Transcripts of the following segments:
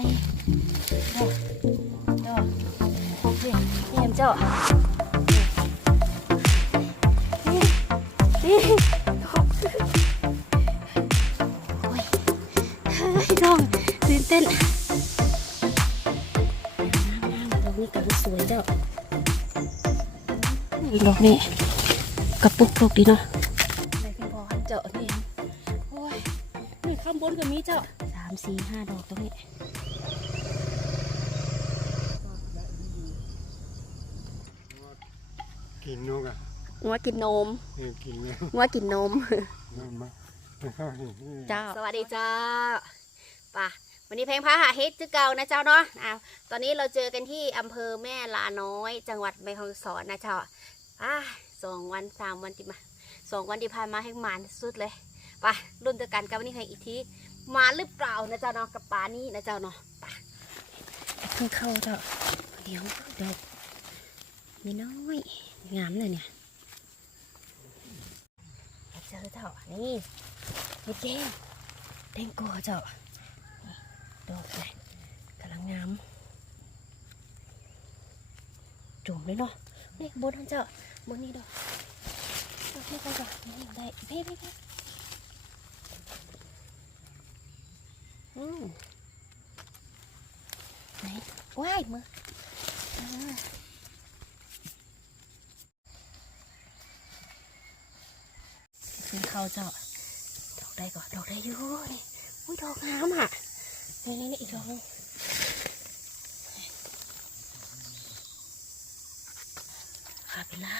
ดอกดอกนี่นี่เห็นเจ้านี่นี่ดอกโอ้ยเฮ้ยดอกตื่นเต้นงามๆดอกนี้กำลังสวยเจ้าดอกนี้กระปุกดอกดีเนาะอะไรพี่พอเจ้านี่โอ้ยนี่ข้างบนก็มีเจ้าสามสี่ห้าดอกตรงนี้นกอะ งัวกินนมเออกินแล้วงัวกินนมมันมาแล้วก็เห็นนี่เจ้า สวัสดีเจ้าป่ะวันนี้เพลงพระหาเฮ็ดจื้อเก่านะเจ้าเนาะอ้าวตอนนี้เราเจอกันที่อำเภอแม่ลาน้อย จังหวัดแม่ฮ่องสอนนะเจ้าอ่าสองวันสามวันที่มาสองวันที่ผ่านมาให้หมานสุดเลยไป่ะรุ่นเดียวกันกับวันนี้ให้อีกทีมาหรือเปล่านะเจ้าเนาะกับปลานี้นะเจ้าเนาะไป่ะเพิ่งเข้าเจ้าเดี๋ยวเดี๋ยวนี่น้อยงามเลยเนี่ย เจอเจ้านี่เฮ็ดแก้งแตงกวเจ้าดอกเลยกำลังงามจุ่มเลยเนาะนี่บนนั่นเจ้าบนนี้ดอกดอกนี่ก็ดอกนี่ได้เพ่เพ่เพ่อืมไหนว้ายมืออ่าขึ้น เขาเจ้าดอกได้ก่อนดอกได้อยู่นี่อุ้ยดอกงามอะนี่นี่อีกดอกนึงขาไปละ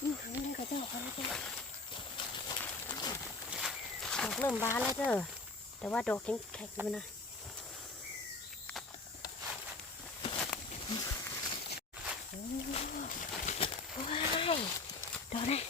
อืมนี่ก็เจ้าเขาเจ้าดอกเริ่มบานแล้วเจ้าแต่ว่าดอกยังแข็งอยู่นะโอ้ว้ายดอกนี่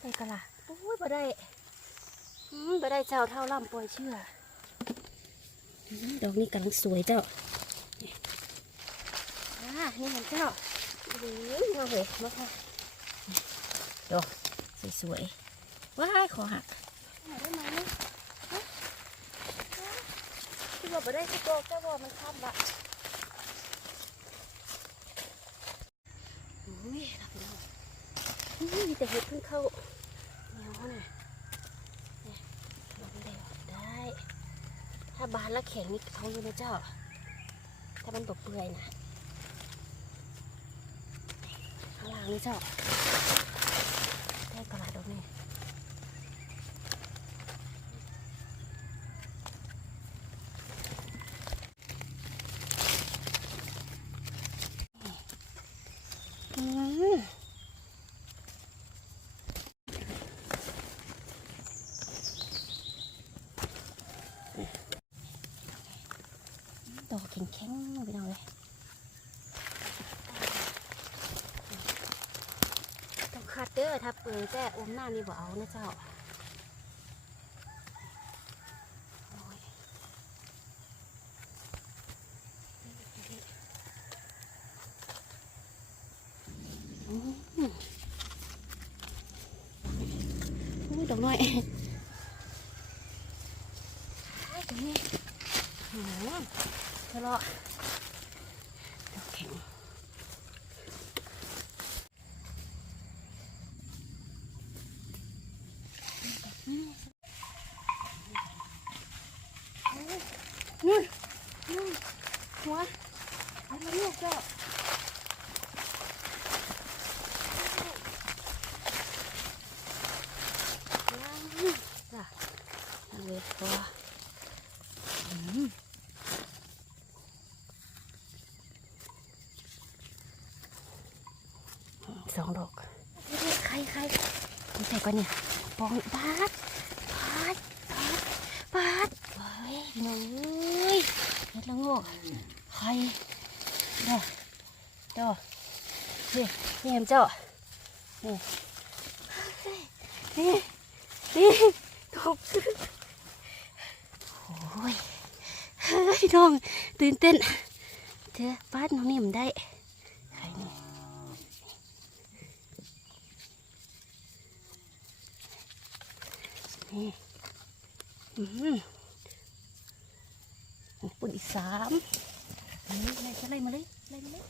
ได้ กะล่ะโอ้ยบ่ได้อืมบ่ได้เจ้าเท่าล่ำปล่อยเชื่ออืมดอกนี้กำลังสวยเจ้านี่อ่านี่เห็นเจ้าโอ้ยมาเหยมาค่ะนี่ดอกสวยๆว้ายขอหักได้ไหมฮะที่ว่าบ่ได้ที่โตเจ้าว่ามันคาดละอุ้ยรับไปแล้วอุ้ยมีแต่เห็ดเพิ่งเข้า เหนียวน่ะเนี่ยลงเร็วได้ ถ้าบานแล้วแข็งนี่เอาอยู่นะเจ้า ถ้ามันตกเปื่อยนะข้างล่างนี่เจ้า ได้กระดาษดอกนี่อืม ดอกแข็งๆไปเอาเลยต้องคัดเด้อถ้าเปิดแต่อมหน้านี่บ่เอานะเจ้าโอ้ยอืมอุ้ยดอกน้อยอ้ายตรงนี้ หืมทะเลาะดอกแข็ง นู่นนู่นหัวเอามาลูกเจ้าจ้ะเลยพออืมสองดอกใครใครใส่ก่อนเนี่ยปองบาดบาดบาดบาดเฮ้ยน้อง เห็ดละโงกไข่ดอกดอกนี่นี่เห็นเจ้านี่นี่นี่ตกโอ้ยเฮ้ยน้องตื่นเต้นเธอป้าดน้องนี่มได้ไข่นี่นี่อืม อีกสามนี่อะไรจะไล่มาเลยไล่มาเลย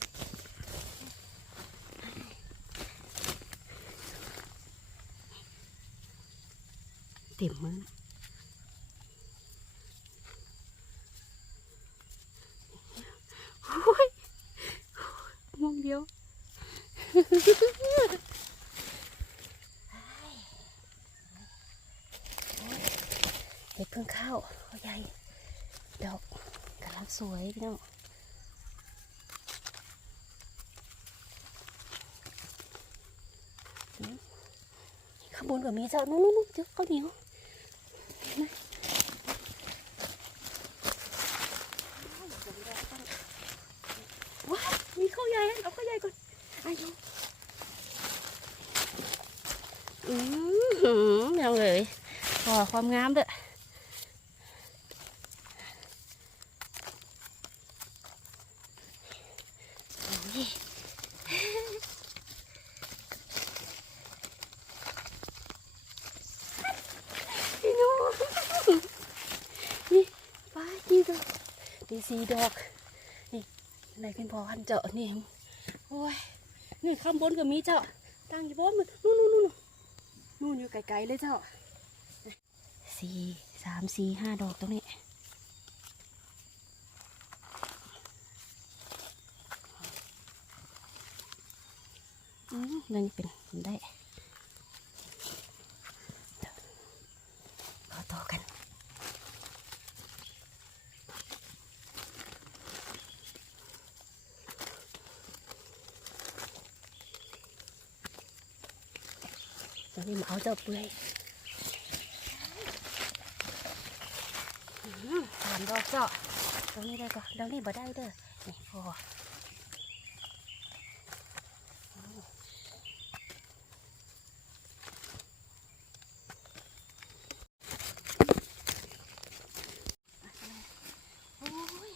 เต็มมือโอ้ยมองเดียวเห็ดเพิ่งเข้าเขาใหญ่ ดอกกำลังสวยพี่น้องอืม ข้างบนก็มีเจ้านู้นนู้นๆๆเจ้าข้าวเหนียวเห็นไหมว้าวมีข้าวใหญ่เอาข้าวใหญ่ก่อนอายุอืมหืมยังเลยพอความงามเด้อ พี่น้องนี่ป้านี่ดอกนี่ สีดอก นี่ในเพียงพอพันเจาะนี่โอ้ยนี่ข้างบนก็มีเจ้าตั้งอยู่บนมันนู่นนู่นนู่นนู่นอยู่ไกลๆเลยเจ้าสี่สามสี่ห้าดอกตรงนี้อืมนั่นเป็นได้ ขอต่อกัน ตอนนี้มา เอาจ้าเปื่อยหือสามดอกเจ้าตรงนี้ได้ก็ตรงนี้บ่ได้เด้อนี่พอโอ้ย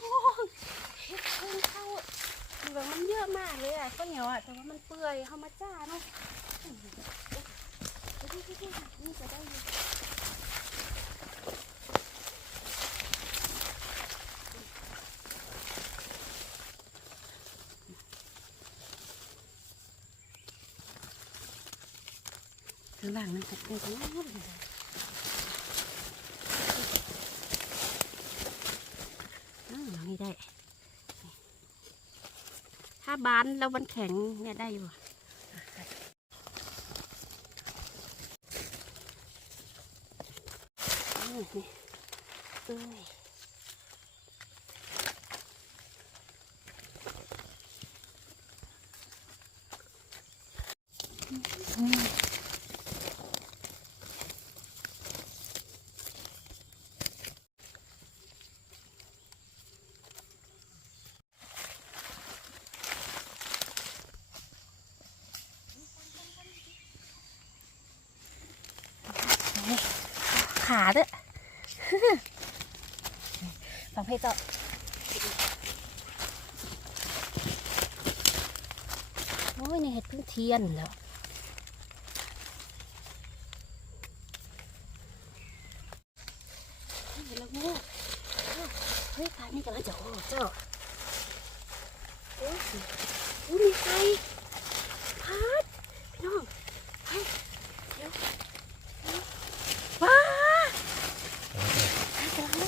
น้องเห็ดเพิ่งเข้ามันเยอะมากเลยอะข้าวเหนียวอะแต่ว่ามันเปื่อยเขามาจ้าเนาะ นี่จะได้อยู่ข้างล่างมันจะเป็นของน้ำเลยอ้าวนี่ได้ ถ้าบานแล้วมันแข็งเนี่ยได้อยู่ นี่นี่เอ้ยอืมนี่ขาด้วย ฟังเพลงเจ้าโอ้ยนี่เห็ดพึ่งเทียนแล้วเห็นแล้วงูเฮ้ยขานี่กำลังจะโอ้เจ้าโอ้ยอุ้ยมีไฟพัดพี่น้องไปเดี๋ยวเดี๋ยวว้าไปกันเล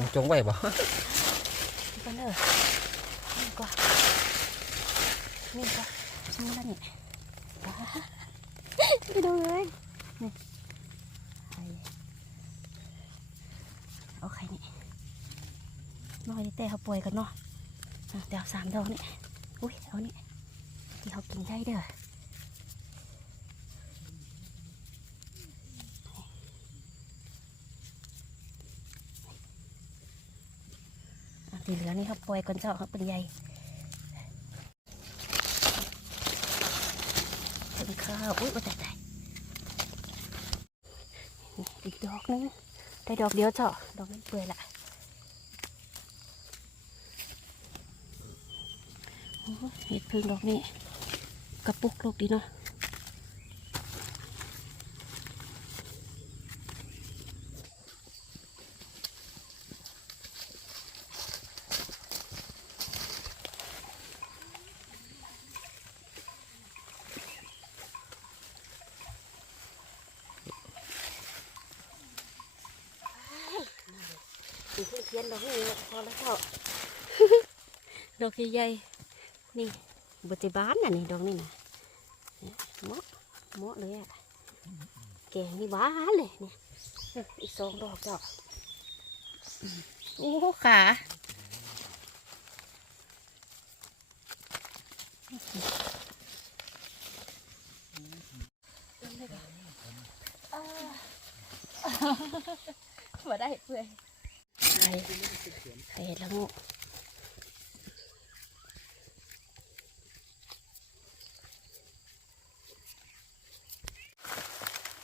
ย จงจงไว้บ่นี่ก็เนอนี่ก็นี่ก็ซื้อแล้วนี่ว้ไปดูเลยนี่ไข่เอาไข่นี่น้อยนี่แต่เขาป่วยกันเนาะอ่เดี๋ยวสามดอกนี่อุ้ยเอานี่ที่เขากินได้เด้อีเหลือนี่ครับปล่อยก่อนเจ้าครับเป็นใหญ่เป็นข้าวอุ้ยว่าแต่แต่อีกดอกนึงได้ดอกเดียวเจ้าดอกนั้นเปื่อยละเห็ดพึ่งดอกนี้กระปุกลูกดีเนาะ มีเพื่อนเทียนดอกนี้พอแล้วเจ้า ดอก ใหญ่ๆนี่บจิบานน่ะนี่ดอกนี่นะเนี่ยเหมาะเหมาะเลยอะแกงนี่หวานเลยเนี่ยเนี่ยอีกสองดอกเจ้าอืมโอ้ขามาได้เพื่อนไข่ไข่เห็ดละโง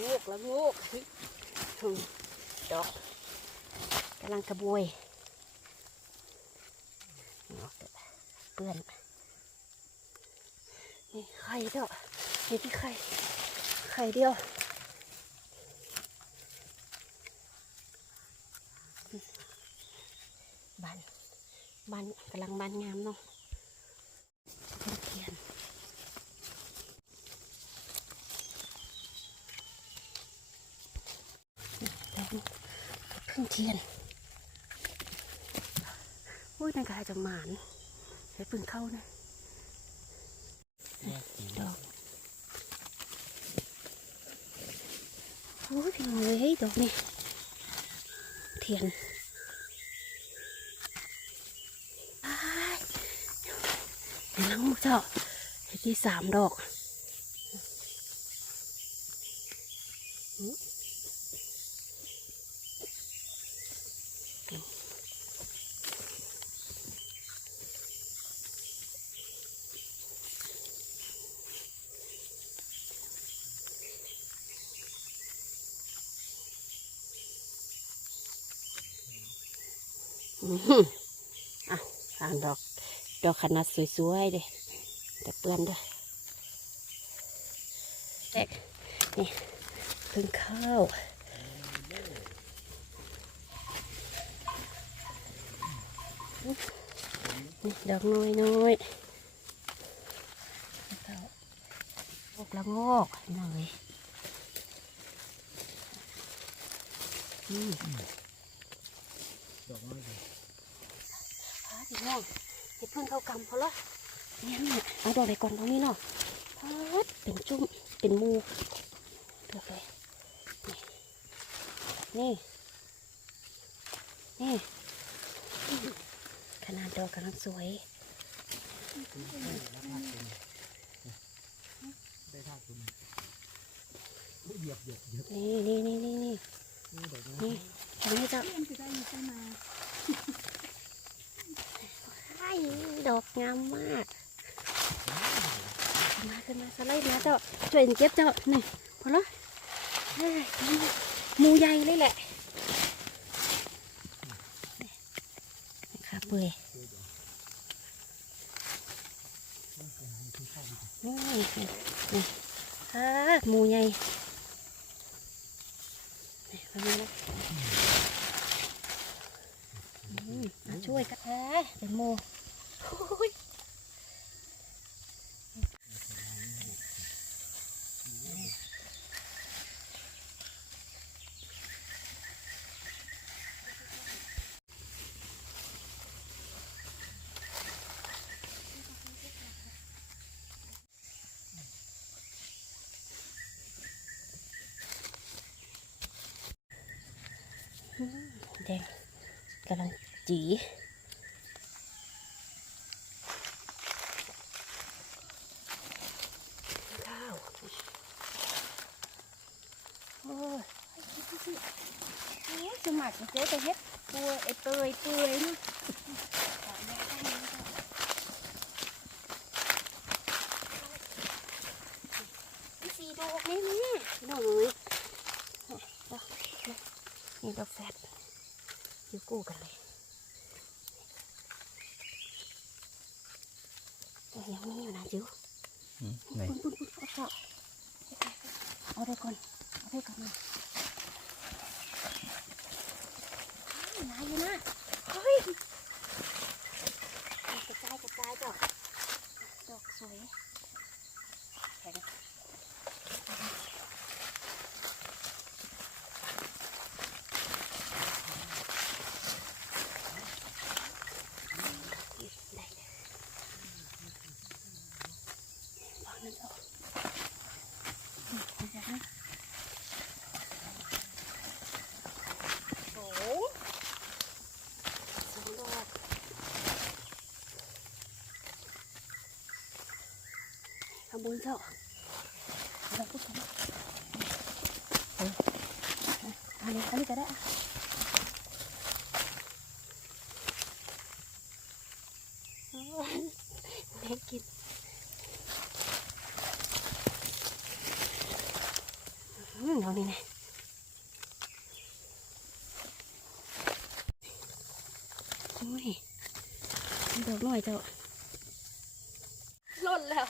งูกแล้วงูกดอกกำลังกระบวยเปื้อนนี่ไข่เดียวนี่ที่ไข่ไข่เดียวบานบานกำลังบานงามเนาะ ต้นเทียนแล้วพึ่งเทียนอุ้ยนั่นกายจะหมานใช้พึ่งเข้านะดอกโอ้ยพี่น้องเอ้ยดอกนี่เทียนอ้ายเห็นแล้วเจ้าเห็นที่สามดอกหืออื้อหืออะอ่านดอก ดอก ขนาดสวยๆเลยแต่เปื้อนด้วยแรกนี่เพึ่งข้าวนี่ดอกน้อยน้อยพวกละงอกหน่อยอืมพาพี่น้อง เห็ดพึ่งเข้ากำพอละเนี่ยเนี่ยเอาดอกไหนก่อนตรงนี้เนาะพัดเป็นจุ้มเป็นหมูเลือกเลยนี่นี่นี่ขนาดดอกกำลังสวยนี่นี่นี่นี่นี่นี่ทำให้เจ้าไอ้ดอกงามมากมาขึ้นมาสไลด์มาเจ้าช่วยเก็บเจ้านี่พอละเฮ้ยหมูใหญ่เลยแหละนี่ค่ะเปื่อยนี่นี่นี่าหมูใหญ่นี่มาดูนะอืมมา ช่วยกันแท้เป็นหมูโอ้ย กำลัง จีข้าวโอ้ยสมัครเจ๊แต่เฮ็ดตัวไอ้เตยเตยๆนี่สีดอกนี่นี่น้องเอ้ยนี่ดอกแฟดอยู่กู้กันเลยแต่ยังมีอยู่นะจิ๋ว ไหน ปุ่นปุ่นปุ่นเอาเข้าเอาได้ก่อน เอาได้ก่อนนะนายอยู่นะเฮ้ยกระจายกระจายดอกดอกสวยแข็งได้เลยฟังนั่นออก โอ้โหสองดอก ข้างบนเจ้าเราพูดกันอันนี้อันนี้ก็ได้อะโอ้ยเล็กกินอืมเอานี่ไงโอ้ยดอกน่อยเจ้าล่นแล้ว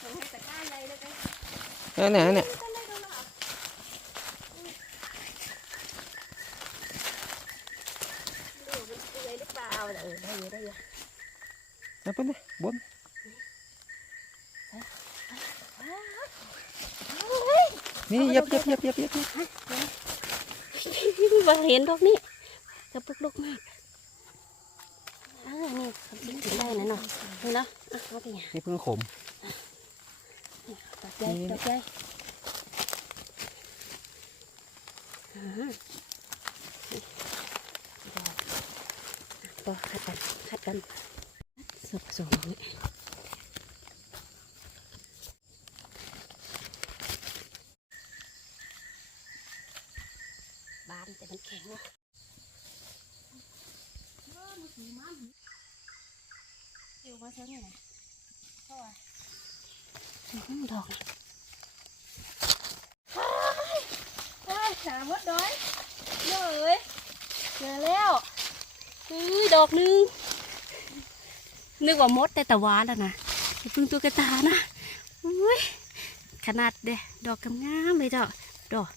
ทำให้ตะกร้าใหญ่เลยไป นั่นน่ะนั่นน่ะ ต้นเลยต้นละดูมันเปื่อย หรือเปล่าเออได้อยู่ได้อยู่เอาไปเลยบนนี่ยับยับยับยับยับยับมาเห็นดอกนี้จะปึกดกมากเออนี่เขากินกินได้นะเนาะนี่เนาะอะเอาไปเนี่ยนี่เพิ่งขมดอกใหญ่ดอกใหญ่อืมดอ กต่อคัดกันคัดกันสุกสูงนี่บานแต่มันแข็งนะอยู่มาเช้าเนี่ยเพราะว่าอืมดอกสามมดด้อยเยอะเลยเจอแล้ว อุ้ยดอกหนึง นึกว่ามดแต่ตะวานแล้วนะเพึ่งตัวกระตานะอุ้ยขนาดเด้ดอกงามเลยเจ้าดอก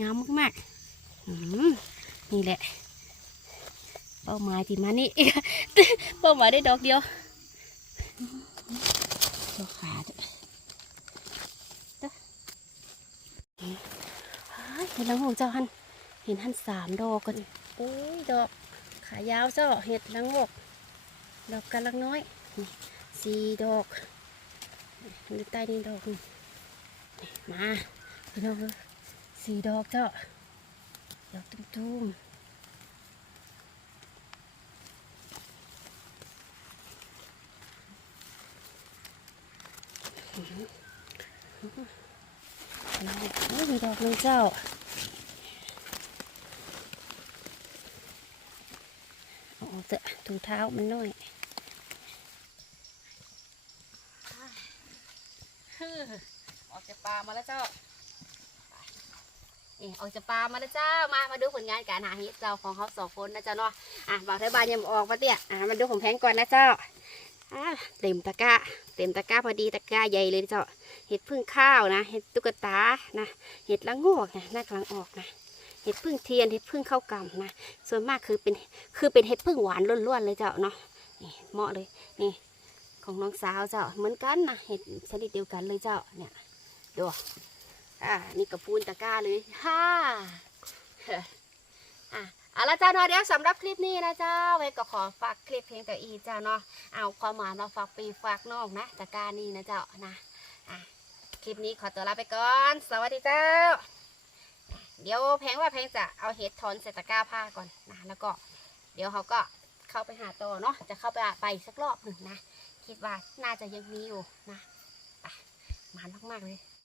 งามมากๆนี่แหละ เป้าหมายที่มานี่เป้าหมายได้ดอกเดียวดอกขาดเด้อเห็นแล้วของเจ้าหันเห็นหันสามดอกกันโอ้ยดอก ขายาวเจ้าเห็ดลังงกดอกกำลังน้อยสี่ดอกดูใต้นี่ดอกมาพี่น้องเอ้ยสี่ดอกเจ้าดอกตุ้มๆมีดอกนึงเจ้า เอาออถอะถุงเท้ามันน้อยออกจากป่ามาแล้วเจ้านี่ออกจากป่ามาแล้วเจ้ามา มาดูผลงานการหาเห็ดเจ้าของเขาสองคนนะเจ้าเนาะอะบางเทศบาลยังออกมาเตี้ยอะมาดูของแพงก่อนนะเจ้าอะเต็มตะกร้าเต็มตะกร้าพอดีตะกร้าใหญ่เลยเจ้าเห็ดพึ่งข้าวนะเห็ดตุ๊กตานะเห็ดละงอกนะน่ากำลังออกนะ เห็ดพึ่งเทียนเห็ดพึ่งข้าวกล่ำนะส่วนมากคือเป็นคือเป็นเห็ดพึ่งหวานล้วนๆเลยเจ้าเนาะนี่เหมาะเลยนี่ของน้องสาวเจ้าเหมือนกันนะเห็ดชนิดเดียวกันเลยเจ้าเนี่ยดูอ่านี่กระพูนตะกร้าเลยฮ่าอะเอาละเจ้าเนาะเดี๋ยวสำหรับคลิปนี้นะเจ้าไว้ก็ขอฝากคลิปเพียงแต่อีเจ้าเนาะเอาความหมายมาฝากปีฝากน้องนะตะกร้านี่นะเจ้านะอะคลิปนี้ขอตัวลาไปก่อน สวัสดีเจ้า เดี๋ยวเดี๋ยวแพงว่าแพงจะเอาเห็ดถอนใส่ตะกร้าผ้าก่อนนะแล้วก็เดี๋ยวเขาก็เข้าไปหาต่อเนาะจะเข้าไปไปสักรอบหนึ่งนะ คิดว่าน่าจะยังมีอยู่นะมานมากๆเลย